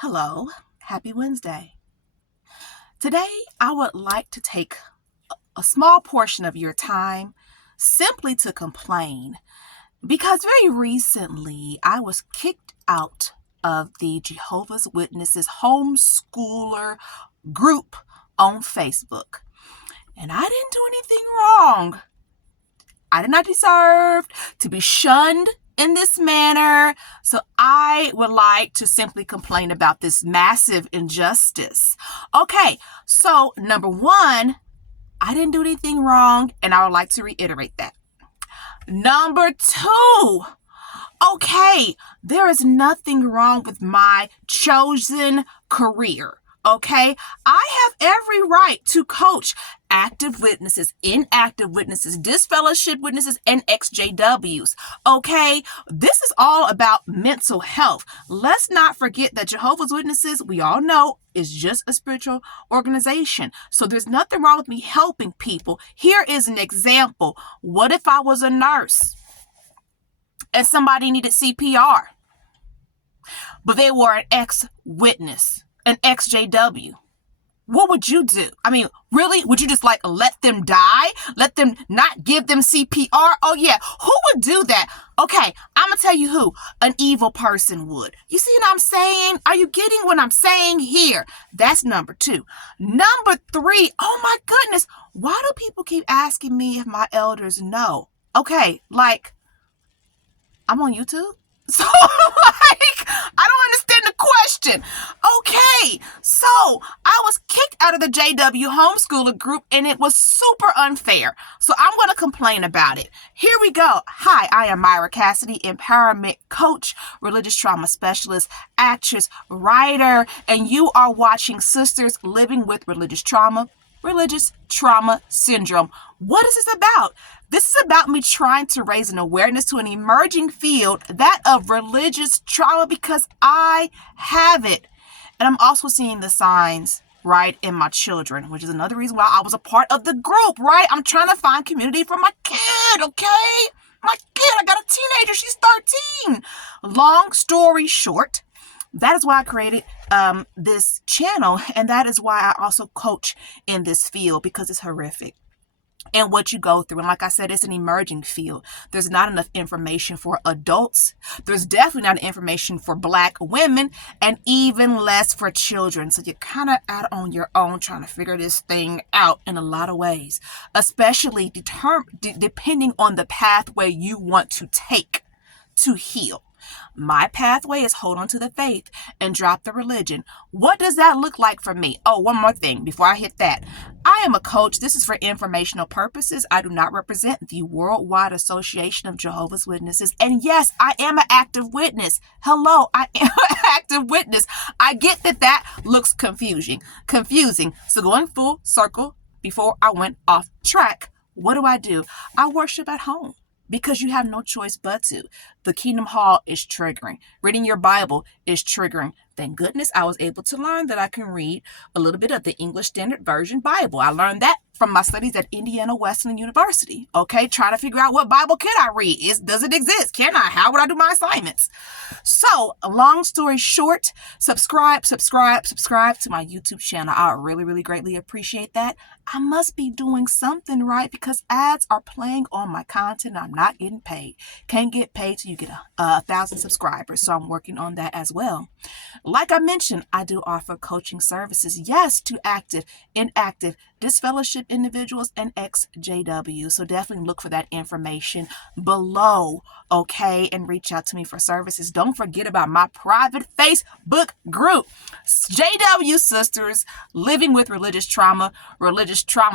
Hello, happy Wednesday. Today, I would like to take a small portion of your time simply to complain because very recently I was kicked out of the Jehovah's Witnesses homeschooler group on Facebook. And I didn't do anything wrong. I did not deserve to be shunned in this manner. So I would like to simply complain about this massive injustice. Okay, so number one, I didn't do anything wrong, and I would like to reiterate that. Number two, okay, there is nothing wrong with my chosen career. Okay, I have every right to coach active witnesses, inactive witnesses, disfellowship witnesses, and exJWs. Okay, this is all about mental health. Let's not forget that Jehovah's Witnesses, we all know, is just a spiritual organization. So there's nothing wrong with me helping people. Here is an example. What if I was a nurse and somebody needed CPR, but they were an ex-witness? An exJW? What would you do? I mean, really? Would you just let them die? Let them not give them CPR? Oh yeah, who would do that? Okay, I'm gonna tell you who. An evil person would. You see what I'm saying? Are you getting what I'm saying here? That's number two. Number three, oh my goodness, why do people keep asking me if my elders know? Okay, I'm on YouTube. So, I don't understand the question. Okay, so I was kicked out of the JW homeschooler group and it was super unfair. So I'm going to complain about it. Here we go. Hi, I am Myra Cassidy, empowerment coach, religious trauma specialist, actress, writer, and you are watching Sisters Living with Religious Trauma Syndrome. What is this about? This is about me trying to raise an awareness to an emerging field, that of religious trauma, because I have it. And I'm also seeing the signs, right, in my children, which is another reason why I was a part of the group, right? I'm trying to find community for my kid, okay? My kid, I got a teenager, she's 13. Long story short, that is why I created this channel, and that is why I also coach in this field, because it's horrific and what you go through. And like I said, it's an emerging field. There's not enough information for adults. There's definitely not information for Black women, and even less for children. So you're kind of out on your own trying to figure this thing out in a lot of ways, especially depending on the pathway you want to take to heal. My pathway is hold on to the faith and drop the religion. What does that look like for me? Oh, one more thing before I hit that. I am a coach. This is for informational purposes. I do not represent the Worldwide Association of Jehovah's Witnesses. And yes, I am an active witness. Hello, I am an active witness. I get that looks confusing. So going full circle before I went off track, what do? I worship at home. Because you have no choice but to. The Kingdom Hall is triggering. Reading your Bible is triggering. Thank goodness I was able to learn that I can read a little bit of the English Standard Version Bible. I learned that from my studies at Indiana Wesleyan University. Okay, trying to figure out what Bible can I read. Does it exist? Can I? How would I do my assignments? So, long story short, subscribe to my YouTube channel. I really, really greatly appreciate that. I must be doing something right because ads are playing on my content. I'm not getting paid. Can't get paid till you get 1,000 subscribers. So I'm working on that as well. Like I mentioned, I do offer coaching services, yes, to active, inactive, disfellowship individuals, and exJWs. So definitely look for that information below, okay, and reach out to me for services. Don't forget about my private Facebook group, JW Sisters Living with Religious Trauma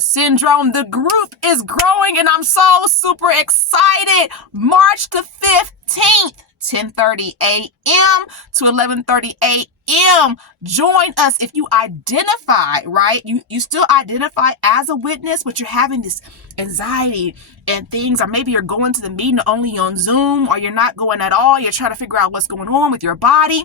Syndrome. The group is growing and I'm so super excited. March the 15th. 10:30 a.m. to 11:30 a.m. Join us if you identify, right? You still identify as a witness, but you're having this anxiety and things, or maybe you're going to the meeting only on Zoom, or you're not going at all. You're trying to figure out what's going on with your body.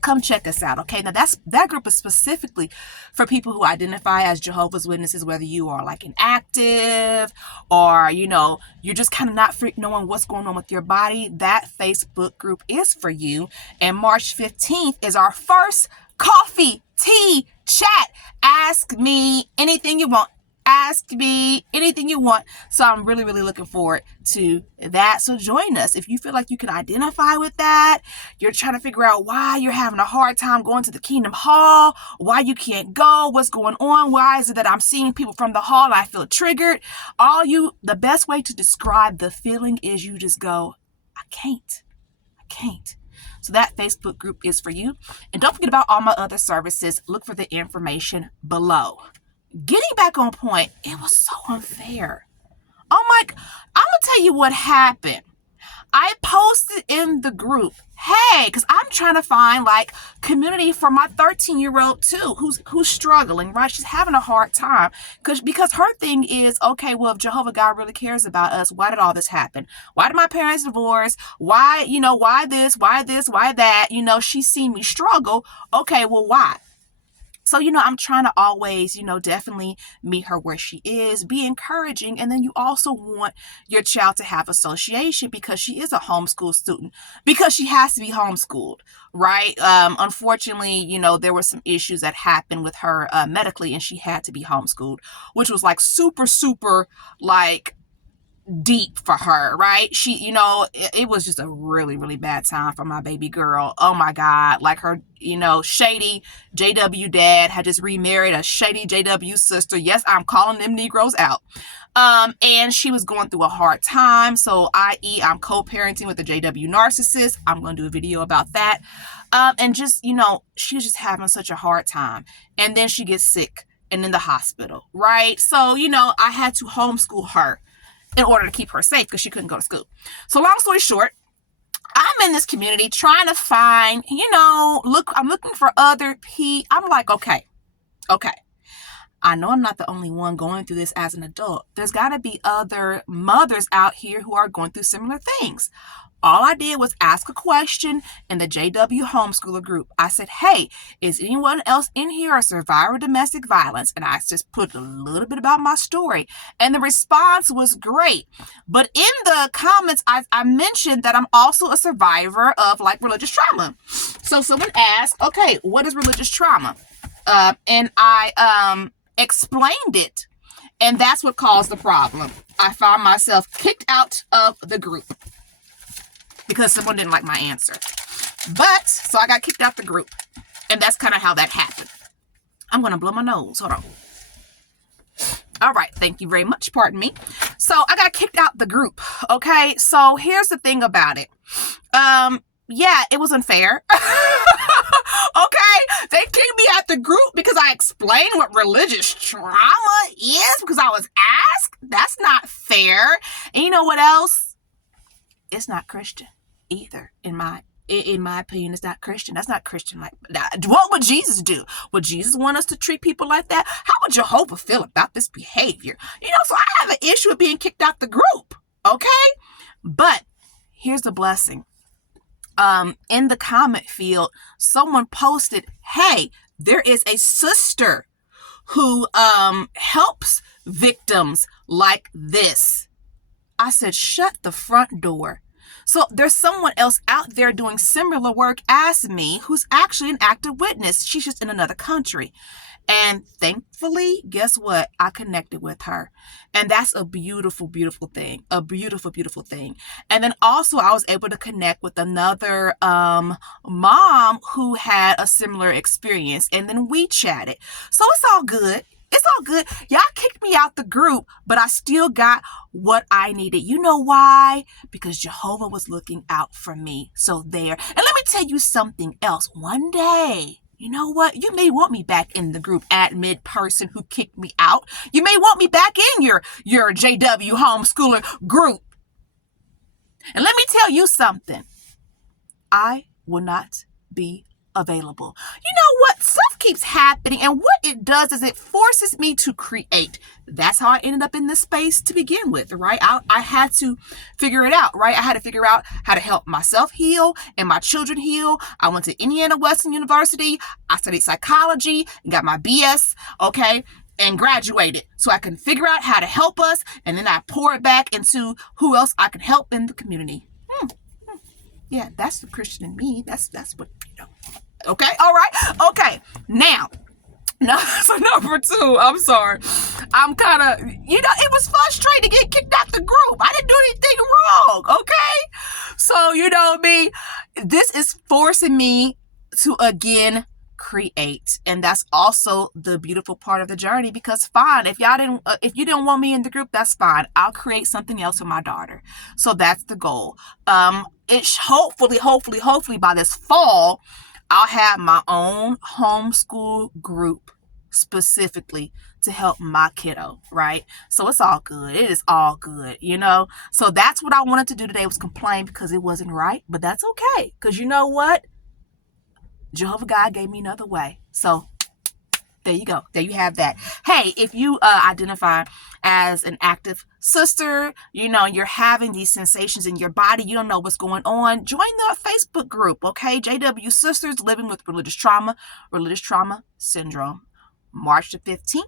come check us out. Okay. Now that group is specifically for people who identify as Jehovah's Witnesses, whether you are like inactive or, you're just kind of not knowing what's going on with your body. That Facebook group is for you. And March 15th is our first coffee, tea, chat. Ask me anything you want. Ask me anything you want. So I'm really, really looking forward to that. So join us. If you feel like you can identify with that, you're trying to figure out why you're having a hard time going to the Kingdom Hall, why you can't go, what's going on, why is it that I'm seeing people from the hall and I feel triggered? The best way to describe the feeling is you just go, I can't. So that Facebook group is for you. And don't forget about all my other services. Look for the information below. Getting back on point, it was so unfair. I'm going to tell you what happened. I posted in the group, hey, because I'm trying to find like community for my 13-year-old too, who's struggling, right? She's having a hard time because her thing is, okay, well, if Jehovah God really cares about us, why did all this happen? Why did my parents divorce? Why, why this, why that? She's seen me struggle. Okay, well, why? So, I'm trying to always, definitely meet her where she is, be encouraging. And then you also want your child to have association because she is a homeschool student, because she has to be homeschooled, right? Unfortunately, there were some issues that happened with her medically, and she had to be homeschooled, which was like super, super like deep for her, right? She, it was just a really, really bad time for my baby girl. Oh my God. Like her, shady JW dad had just remarried a shady JW sister. Yes, I'm calling them Negroes out. And she was going through a hard time. So i.e. I'm co-parenting with a JW narcissist. I'm going to do a video about that. And just, she was just having such a hard time. And then she gets sick and in the hospital, right? So, I had to homeschool her in order to keep her safe because she couldn't go to school. So long story short, I'm in this community trying to find, I'm looking for other people. I'm like, okay. I know I'm not the only one going through this as an adult. There's got to be other mothers out here who are going through similar things. All I did was ask a question in the JW homeschooler group. I said, hey, is anyone else in here a survivor of domestic violence? And I just put a little bit about my story. And the response was great. But in the comments, I mentioned that I'm also a survivor of like religious trauma. So someone asked, okay, what is religious trauma? And I explained it. And that's what caused the problem. I found myself kicked out of the group because someone didn't like my answer. So I got kicked out the group. And that's kind of how that happened. I'm going to blow my nose. Hold on. All right. Thank you very much. Pardon me. So I got kicked out the group. Okay. So here's the thing about it. Yeah, it was unfair. Okay. They kicked me out the group because I explained what religious trauma is because I was asked. That's not fair. And you know what else? It's not Christian either. In my opinion, it's not Christian. That's not Christian. Like, what would Jesus do? Would Jesus want us to treat people like that? How would Jehovah feel about this behavior? So I have an issue with being kicked out the group. Okay. But here's the blessing. In the comment field, someone posted, hey, there is a sister who helps victims like this. I said, shut the front door. So there's someone else out there doing similar work as me who's actually an active witness. She's just in another country. And thankfully, guess what? I connected with her. And that's a beautiful, beautiful thing. A beautiful, beautiful thing. And then also I was able to connect with another mom who had a similar experience. And then we chatted. So it's all good. It's all good. Y'all kicked me out the group, but I still got what I needed. You know why? Because Jehovah was looking out for me. So there. And let me tell you something else. One day, you know what? You may want me back in the group admin person who kicked me out. You may want me back in your JW homeschooler group. And let me tell you something. I will not be available. You know what? Stuff keeps happening, and what it does is it forces me to create. That's how I ended up in this space to begin with, right? I had to figure it out, right? I had to figure out how to help myself heal and my children heal. I went to Indiana Western University. I studied psychology and got my BS, okay, and graduated so I can figure out how to help us, and then I pour it back into who else I can help in the community. Yeah, that's the Christian in me. That's what, Okay, all right. Okay, now, so number 2, I'm sorry. I'm kind of, it was frustrating to get kicked out the group. I didn't do anything wrong, okay? So, me, this is forcing me to, again, create. And that's also the beautiful part of the journey, because fine, if you didn't want me in the group, that's fine. I'll create something else for my daughter. So that's the goal. It's hopefully by this fall, I'll have my own homeschool group specifically to help my kiddo, right? So it's all good. It is all good, So that's what I wanted to do today, was complain because it wasn't right, but that's okay. Because you know what? Jehovah God gave me another way. So there you go. There you have that. Hey, if you identify as an active sister, you're having these sensations in your body, you don't know what's going on, join the Facebook group, okay? JW Sisters Living with Religious Trauma Syndrome, March the 15th.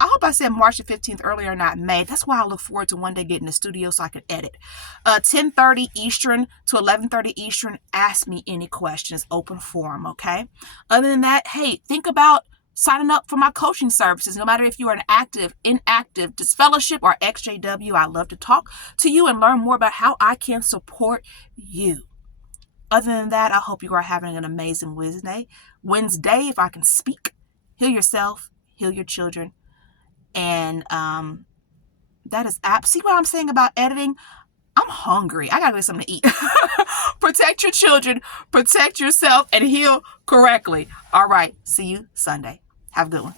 I hope I said March the 15th earlier, not May. That's why I look forward to one day getting the studio so I can edit. 10:30 Eastern to 11:30 Eastern. Ask me any questions. Open forum, okay? Other than that, hey, think about signing up for my coaching services. No matter if you are an active, inactive, disfellowship, or exJW, I love to talk to you and learn more about how I can support you. Other than that, I hope you are having an amazing Wednesday, if I can speak. Heal yourself, heal your children. And that is see what I'm saying about editing? I'm hungry. I gotta get something to eat. Protect your children, protect yourself, and heal correctly. All right. See you Sunday. Have a good one.